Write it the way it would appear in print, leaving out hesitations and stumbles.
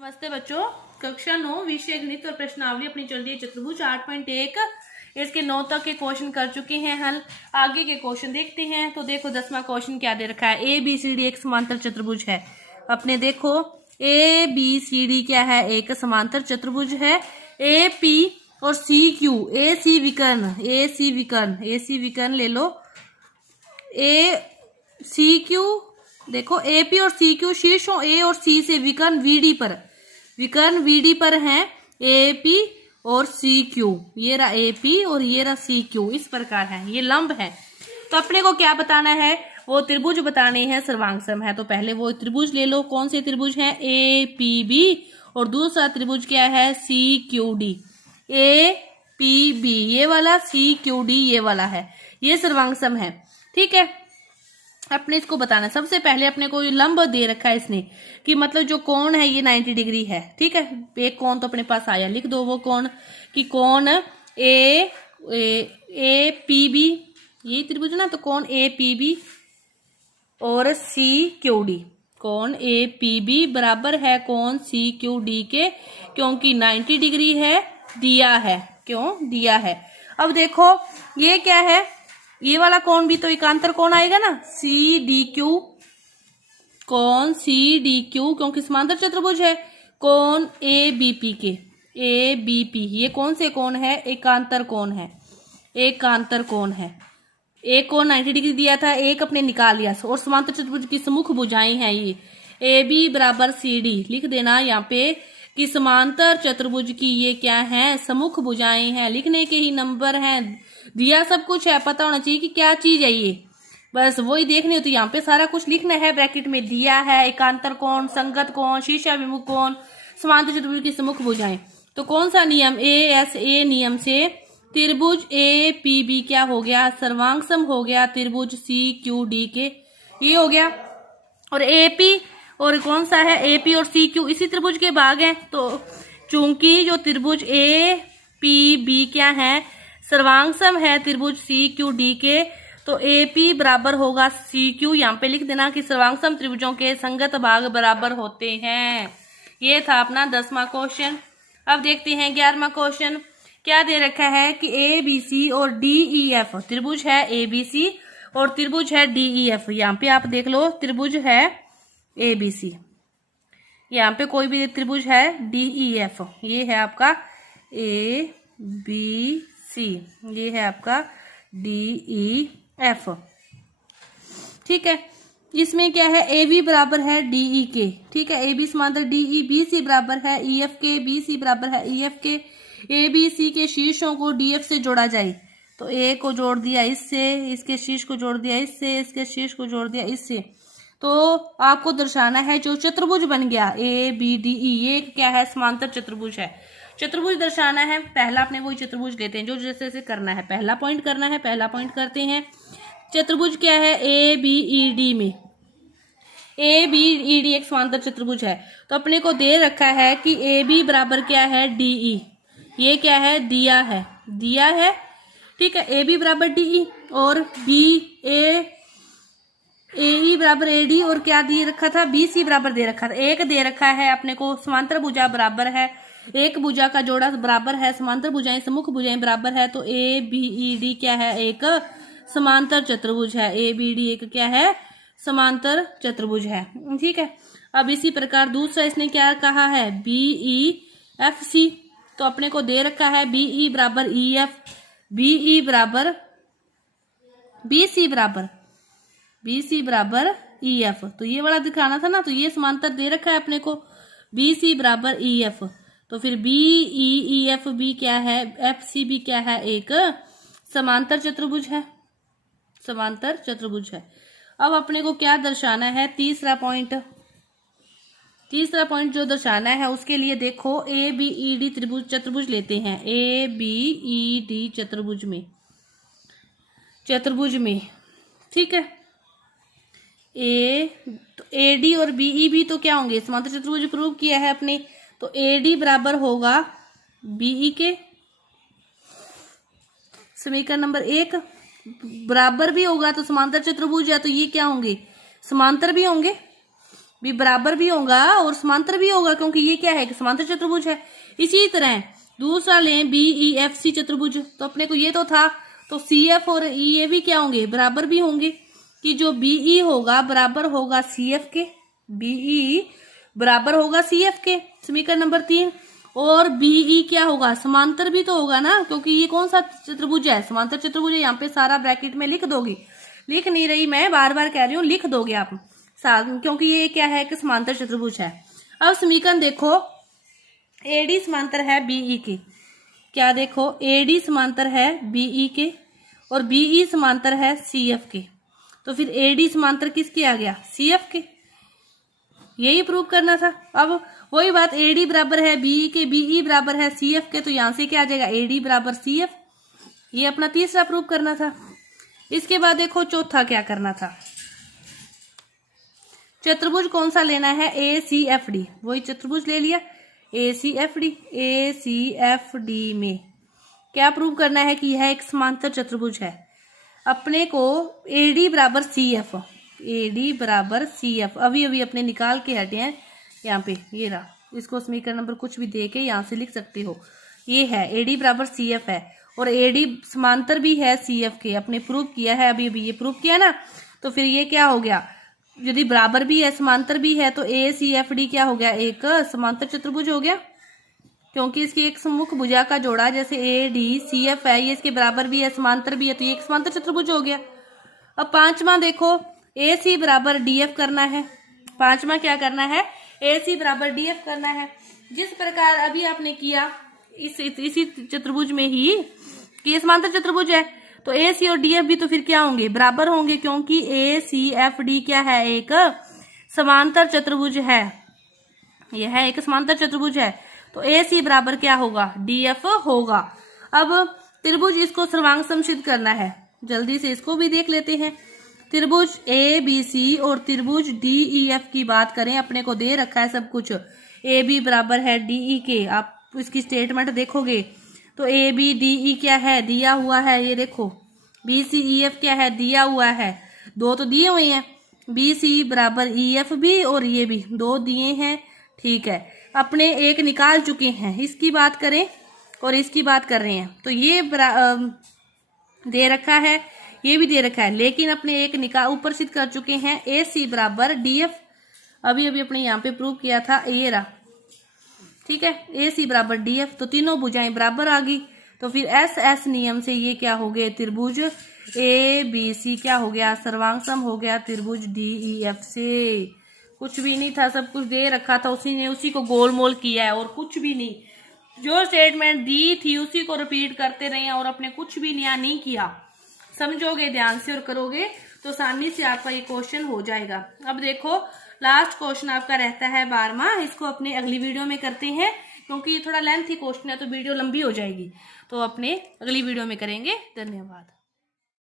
नमस्ते बच्चों, कक्षा 9 विषय गणित और प्रश्नावली अपनी चल रही है चतुर्भुज 8.1। इसके 9 तक के क्वेश्चन कर चुके हैं हल। आगे के क्वेश्चन देखते हैं। तो देखो 10वां क्वेश्चन क्या दे रखा है। ए बी सी डी एक समांतर चतुर्भुज है। अपने देखो ए बी सी डी क्या है, एक समांतर चतुर्भुज है। ए पी और सी क्यू ए सी विकर्ण ले लो। ए सी क्यू देखो ए पी और सी क्यू शीर्षों ए और सी से विकर्ण वीडी पर हैं ए पी और सी क्यू। ये रहा ए पी और ये रहा सी क्यू, इस प्रकार है, ये लंब है। तो अपने को क्या बताना है, वो त्रिभुज बताने हैं, सर्वांगसम है। तो पहले वो त्रिभुज ले लो। कौन से त्रिभुज हैं, ए पी बी, और दूसरा त्रिभुज क्या है, C Q D. A P B ये वाला, सी क्यू डी ये वाला है, ये सर्वांगसम है। ठीक है, अपने इसको बताना। सबसे पहले अपने को ये लंब दे रखा है इसने, कि मतलब जो कोण है ये 90 डिग्री है। ठीक है, एक कोण तो अपने पास आया, लिख दो वो कोण, कि कोण ए पी बी, ये त्रिभुज ना, तो कोण ए पी बी और सी क्यू डी। कोण ए पी बी बराबर है कोण सी क्यू डी के, क्योंकि 90 डिग्री है, दिया है। क्यों दिया है। अब देखो ये क्या है, ये वाला कोण भी तो एकांतर कोण आएगा ना, सी डी क्यू, कोण सी डी क्यू, क्योंकि समांतर चतुर्भुज है। कोण ए बी पी के, ए बी पी ये कौन से कोण है, एकांतर कोण है, एकांतर कोण है। एक कोण 90 डिग्री दिया था, एक अपने निकाल लिया। और समांतर चतुर्भुज की सम्मुख भुजाएं हैं ये, ए बी बराबर सी डी। लिख देना यहाँ पे कि समांतर चतुर्भुज की ये क्या है, सम्मुख भुजाएं हैं। लिखने के ही नंबर हैं, दिया सब कुछ है, पता होना चाहिए कि क्या चीज है ये, बस वही देखनी हो। तो यहाँ पे सारा कुछ लिखना है, ब्रैकेट में दिया है एकांतर कोण, संगत कोण, शीर्षाभिमुख कोण, समांतर चतुर्भुज की सम्मुख भुजाएं। तो कौन सा नियम, ए नियम से त्रिभुज ए पी बी क्या हो गया, सर्वांगसम हो गया त्रिभुज सी क्यू डी के, ये हो गया। और ए पी और कौन सा है, ए पी और सी क्यू इसी त्रिभुज के भाग हैं। तो चूंकि जो त्रिभुज ए पी बी क्या है, सर्वांगसम है त्रिभुज सी क्यू डी के, तो ए पी बराबर होगा सी क्यू। यहाँ पे लिख देना कि सर्वांगसम त्रिभुजों के संगत भाग बराबर होते हैं। ये था अपना 10वां क्वेश्चन। अब देखते हैं 11वां क्वेश्चन। क्या दे रखा है कि ए बी सी और डी ई एफ त्रिभुज है, ए बी सी और त्रिभुज है डी ई एफ। यहाँ पे आप देख लो त्रिभुज है ए बी सी, यहाँ पे कोई भी त्रिभुज है डी ई एफ, ये है आपका ए बी सी, ये है आपका डी ई एफ। ठीक है, इसमें क्या है, ए बी बराबर है डी ई के। ठीक है, ए बी समांतर डी ई, बी सी बराबर है ई एफ के, बी सी बराबर है ई एफ के। ए बी सी के शीर्षों को डी एफ से जोड़ा जाए, तो ए को जोड़ दिया इससे, इसके शीर्ष को जोड़ दिया इससे, इसके शीर्ष को जोड़ दिया इससे। तो आपको दर्शाना है जो चतुर्भुज बन गया ए बी डी ई, ये क्या है, समांतर चतुर्भुज है। चतुर्भुज दर्शाना है, पहला अपने वही चतुर्भुज लेते हैं जो जैसे जैसे करना है। पहला पॉइंट करना है, पहला पॉइंट करते हैं। चतुर्भुज क्या है, ए बी ई डी में, ए बी ई डी एक समांतर चतुर्भुज है। तो अपने को दे रखा है कि ए बी बराबर क्या है, डी ई, ये क्या है, दिया है। ठीक है, ए बी बराबर डी ई और बी ए ई बराबर ए डी, और क्या दे रखा था, बी सी बराबर दे रखा था। एक दे रखा है अपने को समांतर भुजा बराबर है, एक भुजा का जोड़ा बराबर है, समांतर भुजाएं सम्मुख भुजाएं बराबर है। तो ए बी ई डी क्या है, एक समांतर चतुर्भुज है। ए बी डी एक क्या है, समांतर चतुर्भुज है। ठीक है, अब इसी प्रकार दूसरा इसने क्या कहा है, बी ई एफ सी। तो अपने को दे रखा है बी ई बराबर ई एफ, बी ई बराबर बी सी बराबर ई एफ। तो ये वाला दिखाना था ना, तो ये समांतर दे रखा है अपने को, बी सी बराबर ई एफ। तो फिर बी ई एफ भी क्या है, एफ सी भी क्या है, एक समांतर चतुर्भुज है, समांतर चतुर्भुज है। अब अपने को क्या दर्शाना है, तीसरा पॉइंट जो दर्शाना है उसके लिए देखो ए बी ई डी त्रिभुज चतुर्भुज लेते हैं। ए बी ई डी चतुर्भुज में ठीक है, ए डी और बी ई भी तो क्या होंगे, समांतर चतुर्भुज प्रूव किया है अपने। तो ए डी बराबर होगा बी ई के, समीकरण नंबर 1 बराबर भी होगा तो समांतर चतुर्भुज है, तो ये क्या होंगे, समांतर भी होंगे। भी बराबर भी होगा और समांतर भी होगा, क्योंकि ये क्या है कि समांतर चतुर्भुज है। इसी तरह दूसरा लें BEFC चतुर्भुज, तो अपने को ये तो था, तो CF और ये भी क्या होंगे, बराबर भी होंगे, कि जो BE होगा बराबर होगा CF के, BE बराबर होगा CF के, समीकरण नंबर 3। और BE क्या होगा, समांतर भी तो होगा ना, क्योंकि ये कौन सा चतुर्भुज है, समांतर चतुर्भुज है। यहाँ पे सारा ब्रैकेट में लिख दोगी, लिख नहीं रही मैं, बार बार कह रही हूँ, लिख दोगे आप क्योंकि ये क्या है कि समांतर चतुर्भुज है। अब समीकरण देखो, AD समांतर है BE के, क्या देखो AD समांतर है BE के और BE समांतर है CF के, तो फिर AD समांतर किसके आ गया, CF के, यही प्रूव करना था। अब वही बात, AD बराबर है BE के, BE बराबर है CF के, तो यहां से क्या आ जाएगा, AD बराबर CF, ये अपना तीसरा प्रूव करना था। इसके बाद देखो चौथा क्या करना था, चतुर्भुज कौन सा लेना है, ACFD, वही चतुर्भुज ले लिया ACFD। ACFD में क्या प्रूव करना है कि यह एक समांतर चतुर्भुज है। अपने को AD बराबर CF, AD बराबर CF अभी अभी अपने निकाल के हटे हैं, यहाँ पे ये रहा, इसको समीकरण नंबर कुछ भी दे के यहाँ से लिख सकते हो, ये है AD बराबर CF है और AD समांतर भी है CF के, अपने प्रूव किया है, अभी अभी ये प्रूव किया ना। तो फिर ये क्या हो गया, यदि बराबर भी है समांतर भी है तो ACFD क्या हो गया, एक समांतर चतुर्भुज हो गया, क्योंकि इसकी एक सम्मुख भुजा का जोड़ा जैसे ADCF है, ये इसके बराबर भी है समांतर भी है, तो ये एक समांतर चतुर्भुज हो गया। अब पांचवा देखो, AC बराबर DF करना है, पांचवा क्या करना है, AC बराबर DF करना है। जिस प्रकार अभी आपने किया इसी चतुर्भुज में ही कि ये समांतर चतुर्भुज है, तो AC और DF भी तो फिर क्या होंगे, बराबर होंगे, क्योंकि ACFD क्या है, एक समांतर चतुर्भुज है, यह है एक समांतर चतुर्भुज है, तो AC बराबर क्या होगा, DF होगा। अब त्रिभुज इसको सर्वांग समसिद्ध करना है, जल्दी से इसको भी देख लेते हैं। त्रिभुज ABC और त्रिभुज DEF की बात करें, अपने को दे रखा है सब कुछ, AB बराबर है DE के, आप इसकी स्टेटमेंट देखोगे तो ABDE क्या है, दिया हुआ है, ये देखो BCEF क्या है, दिया हुआ है, दो तो दिए हुए हैं, BC बराबर EF भी और ये भी दो दिए हैं, ठीक है। अपने एक निकाल चुके हैं, इसकी बात करें और इसकी बात कर रहे हैं, तो ये दे रखा है, ये भी दे रखा है, लेकिन अपने एक निकाल ऊपर सिद्ध कर चुके हैं, AC बराबर DF, अभी अभी अपने यहाँ पे प्रूव किया था, ये रहा, ठीक है, AC बराबर DF, तो तीनों भुजाएं बराबर आ गई। तो फिर SS नियम से ये क्या हो गए, त्रिभुज ABC क्या हो गया, सर्वांग हो गया त्रिभुज DEF से। कुछ भी नहीं था, सब कुछ दे रखा था, उसी ने उसी को गोल मोल किया है और कुछ भी नहीं, जो स्टेटमेंट दी थी उसी को रिपीट करते रहे और अपने कुछ भी नया नहीं किया। समझोगे ध्यान से और करोगे तो आसानी से आपका ये क्वेश्चन हो जाएगा। अब देखो लास्ट क्वेश्चन आपका रहता है 12वां, इसको अपने अगली वीडियो में करते हैं, क्योंकि ये थोड़ा लेंथी क्वेश्चन है तो वीडियो लंबी हो जाएगी, तो अपने अगली वीडियो में करेंगे। धन्यवाद।